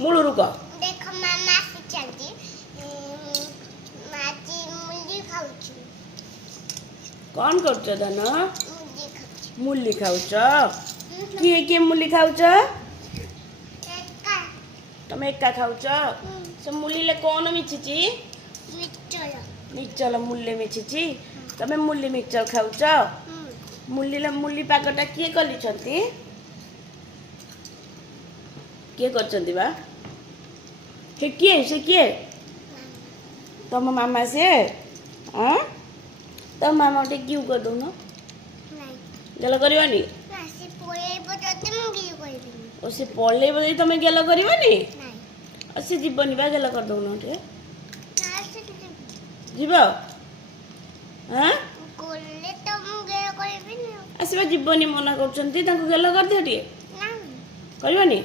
मूलरू कह। देखो मामा से चलती माची मुंडी खाउछु कौन करछ धन? मुंडी खाउछु मूली खाउछ? किए मूली खाउछ? एका तमे एका खाउछ? से मूली कौन मिछिची? मिचल मिक्सचर मूली मिछिची? तमे मूली मिक्सचर खाउछ? मूली पागटा किए कलिछंती? किए करछंती बा? से किए? तम मामा से? हाँ? तम मामा टे क्यों कर दो ना? नहीं गेल करवानी? राशि पोए बजाते मुंगी कोइबिनी ओसे पड़ले बजे तमे गेल करवानी? नहीं असे जीवनी बा गेल कर दो ना टे? राशि जीवा? हाँ? गोले तो मुंगे कोइबिनी आसवा जीवनी मना करछंती तांको गेल कर दे टे? नहीं करवानी?